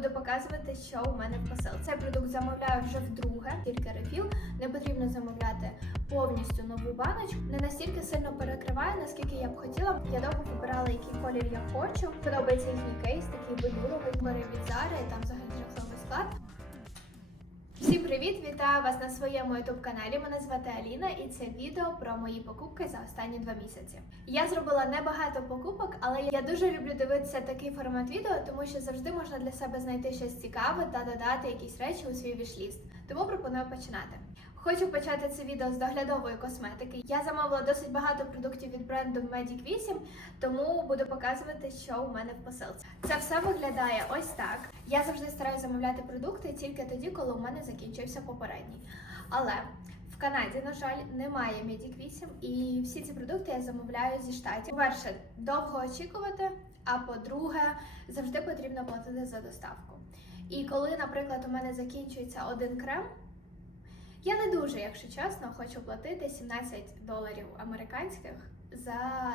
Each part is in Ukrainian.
буду показувати, що у мене в посил. Цей продукт замовляю вже вдруге, тільки рефіл. Не потрібно замовляти повністю нову баночку. Не настільки сильно перекриваю, наскільки я б хотіла. Я довго вибирала, який колір я хочу. Подобається їхній кейс, такий велюровий, бери від Zara, і там взагалі жахливий склад. Всім привіт! Вітаю вас на своєму youtube каналі. Мене звати Аліна, і це відео про мої покупки за останні два місяці. Я зробила небагато покупок, але я дуже люблю дивитися такий формат відео, тому що завжди можна для себе знайти щось цікаве та додати якісь речі у свій вішліст. Тому пропоную починати. Хочу почати це відео з доглядової косметики. Я замовила досить багато продуктів від бренду Medic 8, тому буду показувати, що у мене в посилці. Це все виглядає ось так. Я завжди стараюся замовляти продукти тільки тоді, коли у мене закінчився попередній. Але в Канаді, на жаль, немає Medic 8, і всі ці продукти я замовляю зі штатів. По-перше, довго очікувати, а по-друге, завжди потрібно платити за доставку. І коли, наприклад, у мене закінчується один крем. Я не дуже, якщо чесно, хочу платити 17 доларів американських за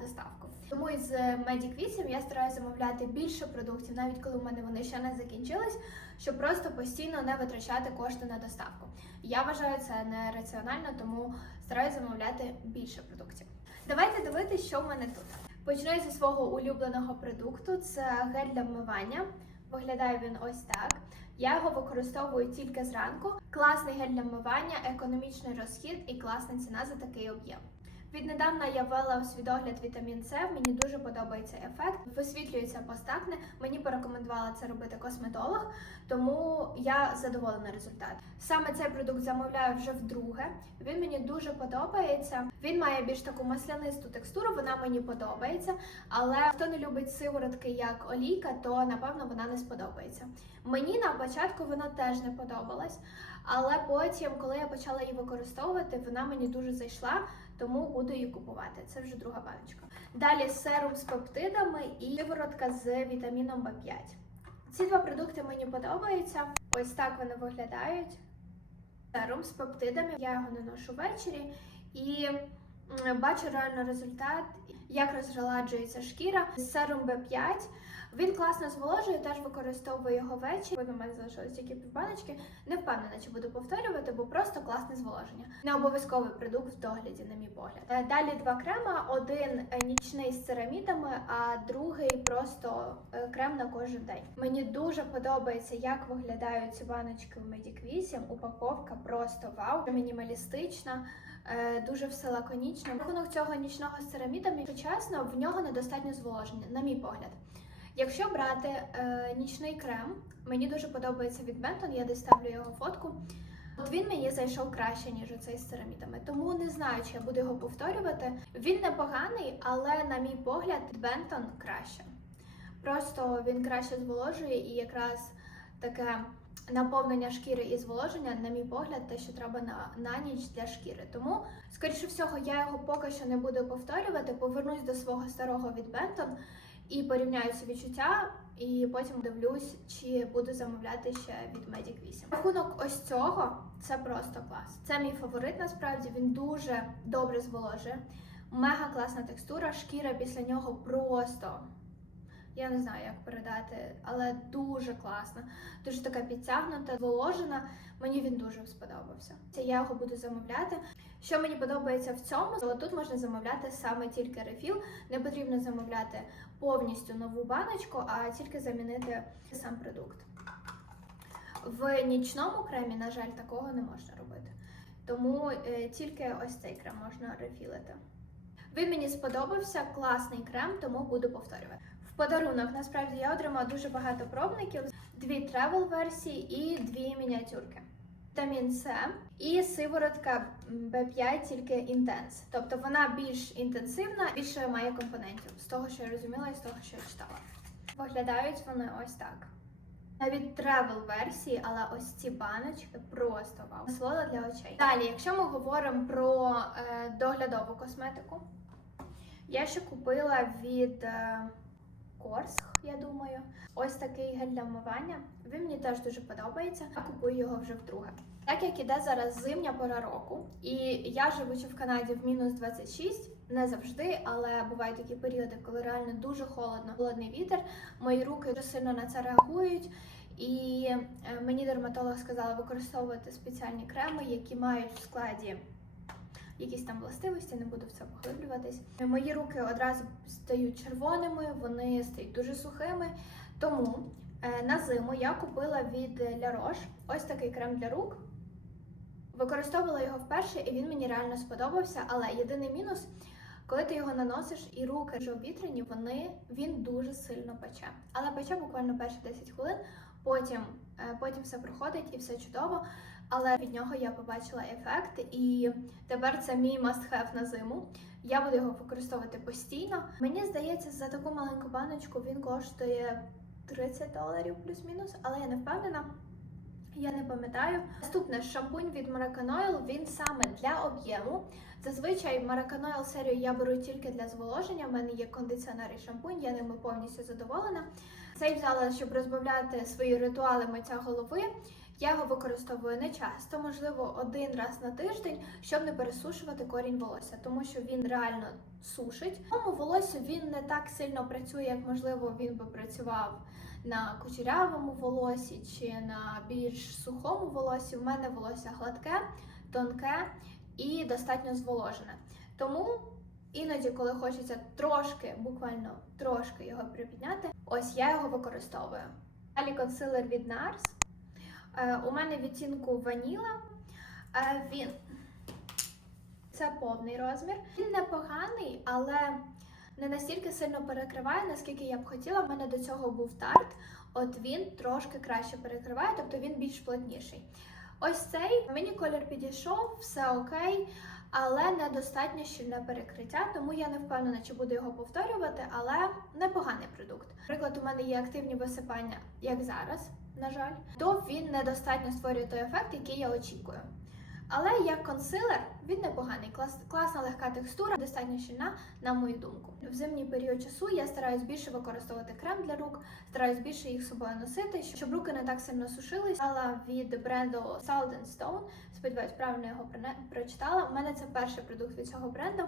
доставку. Тому із Medic 8 я стараюся замовляти більше продуктів, навіть коли в мене вони ще не закінчились, щоб просто постійно не витрачати кошти на доставку. Я вважаю це нераціонально, тому стараюся замовляти більше продуктів. Давайте дивитися, що в мене тут. Почну зі свого улюбленого продукту. Це гель для вмивання. Виглядає він ось так. Я його використовую тільки зранку. Класний гель для вмивання, економічний розхід і класна ціна за такий об'єм. Віднедавна я ввела у свідогляд вітамін С. Мені дуже подобається ефект. Висвітлюється постакне. Мені порекомендувала це робити косметолог, тому я задоволена результатом. Саме цей продукт замовляю вже вдруге. Він мені дуже подобається. Він має більш таку маслянисту текстуру, вона мені подобається. Але хто не любить сиворотки як олійка, то напевно вона не сподобається. Мені на початку вона теж не подобалась, але потім, коли я почала її використовувати, вона мені дуже зайшла, тому буду її купувати. Це вже друга баночка. Далі серум з пептидами і сиворотка з вітаміном В5. Ці два продукти мені подобаються. Ось так вони виглядають. Серум з пептидами. Я його наношу ввечері і бачу реально результат, як розгладжується шкіра. Серум B5. Він класно зволожує, теж використовую його ввечері. У мене залишилось тільки півбаночки. Не впевнена, чи буду повторювати, бо просто класне зволоження. Не обов'язковий продукт в догляді, на мій погляд. Е, Далі два крема: один е, нічний з церамідами, а другий просто е, крем на кожен день. Мені дуже подобається, як виглядають ці баночки в 8. Упаковка просто вау, мінімалістична. Е, Дуже все лаконічно. Рахунок цього нічного з церамідами, якщо чесно, в нього недостатньо зволоження, на мій погляд. Якщо брати е, нічний крем, мені дуже подобається від Benton, я десь ставлю його фотку. От він мені зайшов краще, ніж оцей з церамідами. Тому не знаю, чи я буду його повторювати. Він непоганий, але, на мій погляд, Benton краще. Просто він краще зволожує і якраз таке наповнення шкіри і зволоження, на мій погляд, те, що треба на, на ніч для шкіри. Тому, скоріше всього, я його поки що не буду повторювати. Повернусь до свого старого від Benton і порівняю ці відчуття, і потім дивлюсь, чи буду замовляти ще від Medic 8. Рахунок ось цього це просто клас. Це мій фаворит. Насправді він дуже добре зволожує. Мега класна текстура, шкіра після нього просто. Я не знаю, як передати, але дуже класна, дуже така підтягнута, зволожена. Мені він дуже сподобався. Це я його буду замовляти. Що мені подобається в цьому, але тут можна замовляти саме тільки рефіл. Не потрібно замовляти повністю нову баночку, а тільки замінити сам продукт. В нічному кремі, на жаль, такого не можна робити. Тому е, тільки ось цей крем можна рефілити. Він мені сподобався, класний крем, тому буду повторювати. Подарунок насправді я отримала дуже багато пробників, дві тревел версії і дві мініатюрки. Вітамін С і сиворотка B5 тільки інтенс. Тобто вона більш інтенсивна, більше має компонентів з того, що я розуміла, і з того, що я читала. Виглядають вони ось так. Навіть тревел версії, але ось ці баночки просто вау. Насолода для очей. Далі, якщо ми говоримо про е, доглядову косметику, я ще купила від е, Корсх, я думаю. Ось такий гель для вмивання. Він мені теж дуже подобається. Я купую його вже вдруге. Так як іде зараз зимня пора року, і я живучи в Канаді в мінус 26, не завжди, але бувають такі періоди, коли реально дуже холодно, холодний вітер. Мої руки дуже сильно на це реагують. І е, мені дерматолог сказала використовувати спеціальні креми, які мають в складі якісь там властивості, не буду в це поглиблюватись. Мої руки одразу стають червоними, вони стають дуже сухими. Тому е, на зиму я купила від La Roche ось такий крем для рук. Використовувала його вперше, і він мені реально сподобався. Але єдиний мінус, коли ти його наносиш і руки вже обвітряні, вони він дуже сильно пече. Але пече буквально перші 10 хвилин. Потім, е, потім все проходить і все чудово. Але від нього я побачила ефект, і тепер це мій must-have на зиму. Я буду його використовувати постійно. Мені здається, за таку маленьку баночку він коштує 30 доларів плюс-мінус, але я не впевнена. Я не пам'ятаю. Наступне шампунь від Maracanol, він саме для об'єму. Зазвичай Maracanol серію я беру тільки для зволоження. У мене є кондиціонер і шампунь, я ними повністю задоволена. Цей взяла, щоб розбавляти свої ритуали миття голови. Я його використовую не часто, можливо, один раз на тиждень, щоб не пересушувати корінь волосся, тому що він реально сушить. Тому волосся він не так сильно працює, як можливо він би працював на кучерявому волосі чи на більш сухому волосі. У мене волосся гладке, тонке і достатньо зволожене. Тому іноді, коли хочеться трошки, буквально трошки його припідняти, ось я його використовую. Далі консилер від NARS. Е, У мене відтінку ваніла. Е, Він це повний розмір. Він непоганий, але не настільки сильно перекриває, наскільки я б хотіла. У мене до цього був тарт. От він трошки краще перекриває, тобто він більш плотніший. Ось цей мені колір підійшов, все окей, але недостатньо щільне перекриття, тому я не впевнена, чи буду його повторювати, але непоганий продукт. Наприклад, у мене є активні висипання, як зараз, на жаль, то він недостатньо створює той ефект, який я очікую. Але як консилер він непоганий, клас, класна легка текстура, достатньо щільна, на мою думку. В зимній період часу я стараюсь більше використовувати крем для рук, стараюсь більше їх з собою носити, щоб руки не так сильно сушились. Але від бренду and Stone, сподіваюсь, правильно його прочитала. У мене це перший продукт від цього бренду.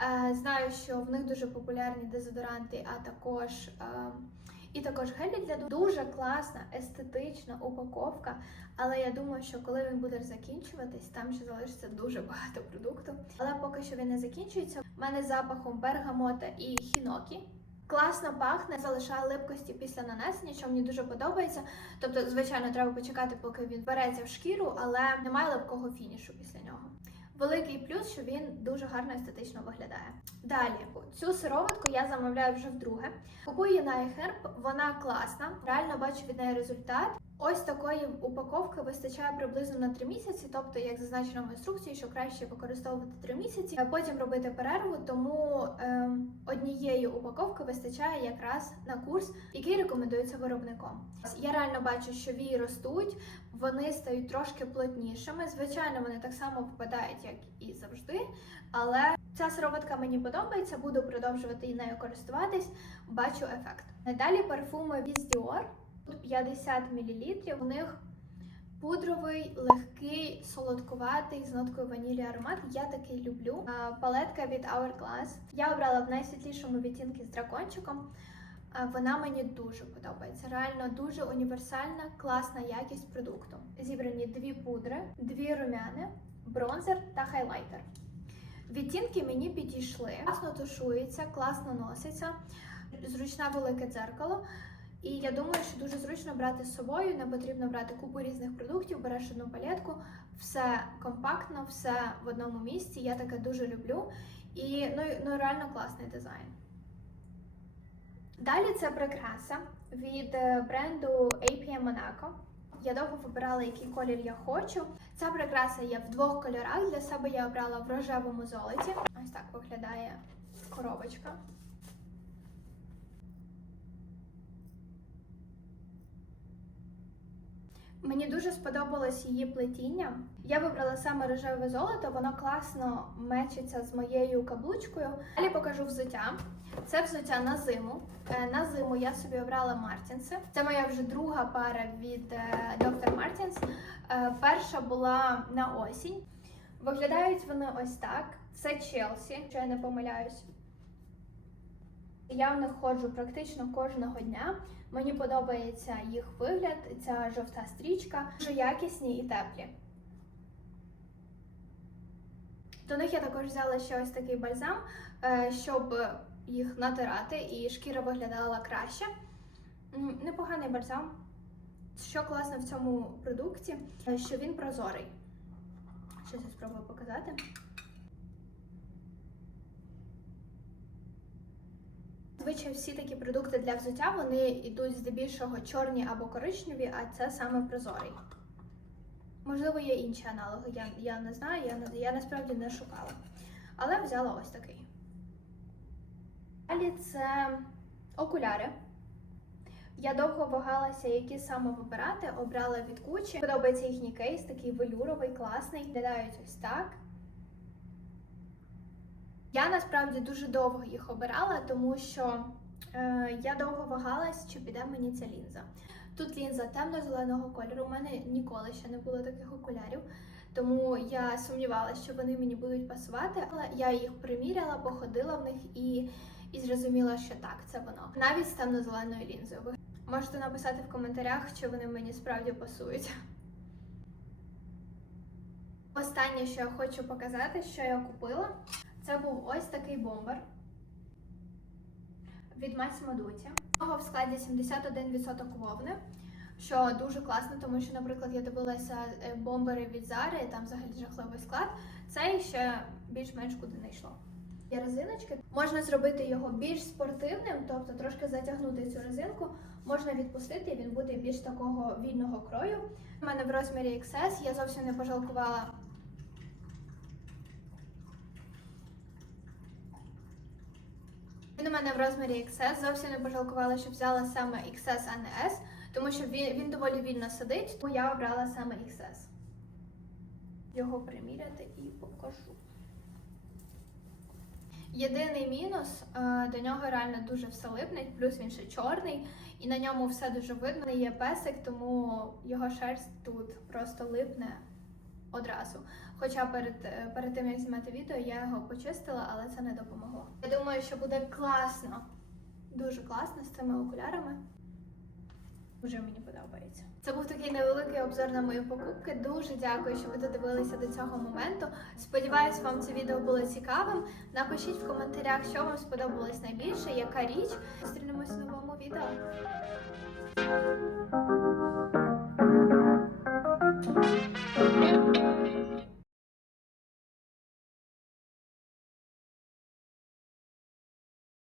Е, знаю, що в них дуже популярні дезодоранти, а також. І також гелі для душу. дуже класна, естетична упаковка. Але я думаю, що коли він буде закінчуватись, там ще залишиться дуже багато продукту. Але поки що він не закінчується. У мене запахом бергамота і хінокі. Класно пахне, залишає липкості після нанесення, що мені дуже подобається. Тобто, звичайно, треба почекати, поки він береться в шкіру, але немає липкого фінішу після нього. Великий плюс, що він дуже гарно естетично виглядає. Далі цю сироватку я замовляю вже вдруге. Купую її на iHerb, вона класна, реально бачу від неї результат. Ось такої упаковки вистачає приблизно на 3 місяці, тобто, як зазначено в інструкції, що краще використовувати 3 місяці, а потім робити перерву. Тому ем, однієї упаковки вистачає якраз на курс, який рекомендується виробником. Я реально бачу, що вії ростуть, вони стають трошки плотнішими. Звичайно, вони так само впадають, як і завжди. Але ця сироватка мені подобається, буду продовжувати нею користуватись. Бачу ефект. Далі парфуми від Dior. Тут 50 мл. У них пудровий, легкий, солодкуватий з ноткою ванілі аромат. Я такий люблю. Палетка від Hourglass. Я обрала в найсвітлішому відтінку з дракончиком. Вона мені дуже подобається. Реально дуже універсальна, класна якість продукту. Зібрані дві пудри, дві румяни, бронзер та хайлайтер. Відтінки мені підійшли. Класно тушується, класно носиться, зручне велике дзеркало. І я думаю, що дуже зручно брати з собою. Не потрібно брати купу різних продуктів, береш одну палетку, все компактно, все в одному місці. Я таке дуже люблю. І ну, ну реально класний дизайн. Далі це прикраса від е, бренду APM Monaco. Я довго вибирала, який колір я хочу. Ця прикраса є в двох кольорах. Для себе я обрала в рожевому золоті. Ось так виглядає коробочка. Мені дуже сподобалось її плетіння. Я вибрала саме рожеве золото, воно класно мечиться з моєю каблучкою. Далі покажу взуття. Це взуття на зиму. Е, На зиму я собі обрала Мартінси. Це моя вже друга пара від е, Dr. Martens. Е, Перша була на осінь. Виглядають вони ось так. Це Челсі, якщо я не помиляюсь. Я в них ходжу практично кожного дня. Мені подобається їх вигляд, ця жовта стрічка, дуже якісні і теплі. До них я також взяла ще ось такий бальзам, е, щоб їх натирати і шкіра виглядала краще. Непоганий бальзам. Що класно в цьому продукті, е, що він прозорий. Щось я спробую показати. Звичайно, всі такі продукти для взуття вони йдуть здебільшого чорні або коричневі, а це саме прозорий. Можливо, є інші аналоги, я, я не знаю, я, я насправді не шукала. Але взяла ось такий. Далі це окуляри. Я довго вагалася, які саме вибирати. Обрала від Gucci. Подобається їхній кейс, такий велюровий, класний. Виглядають ось так. Я насправді дуже довго їх обирала, тому що е, я довго вагалась, чи піде мені ця лінза. Тут лінза темно-зеленого кольору. У мене ніколи ще не було таких окулярів, тому я сумнівалася, що вони мені будуть пасувати. Але я їх приміряла, походила в них і, і зрозуміла, що так, це воно. Навіть з темно-зеленою лінзою. Ви можете написати в коментарях, чи вони мені справді пасують. Останнє, що я хочу показати, що я купила, це був ось такий бомбер від Massimo Dutti. У нього в складі 71% вовни, що дуже класно, тому що, наприклад, я дивилася е, бомбери від Zara, і там взагалі жахливий склад. Цей ще більш-менш куди не йшло. Є резиночки. Можна зробити його більш спортивним, тобто трошки затягнути цю резинку, можна відпустити, і він буде більш такого вільного крою. У мене в розмірі XS, я зовсім не пожалкувала Він у мене в розмірі XS, зовсім не пожалкувала, що взяла саме XS, а не S, тому що він, він доволі вільно сидить, тому я обрала саме XS. Його приміряти і покажу. Єдиний мінус, е, до нього реально дуже все липнить, плюс він ще чорний, і на ньому все дуже видно. Є песик, тому його шерсть тут просто липне одразу. Хоча перед, е, перед тим як знімати відео я його почистила, але це не допомогло. Я думаю, що буде класно, дуже класно з цими окулярами. Дуже мені подобається. Це був такий невеликий обзор на мої покупки. Дуже дякую, що ви додивилися до цього моменту. Сподіваюсь, вам це відео було цікавим. Напишіть в коментарях, що вам сподобалось найбільше, яка річ. Зустрінемось в новому відео.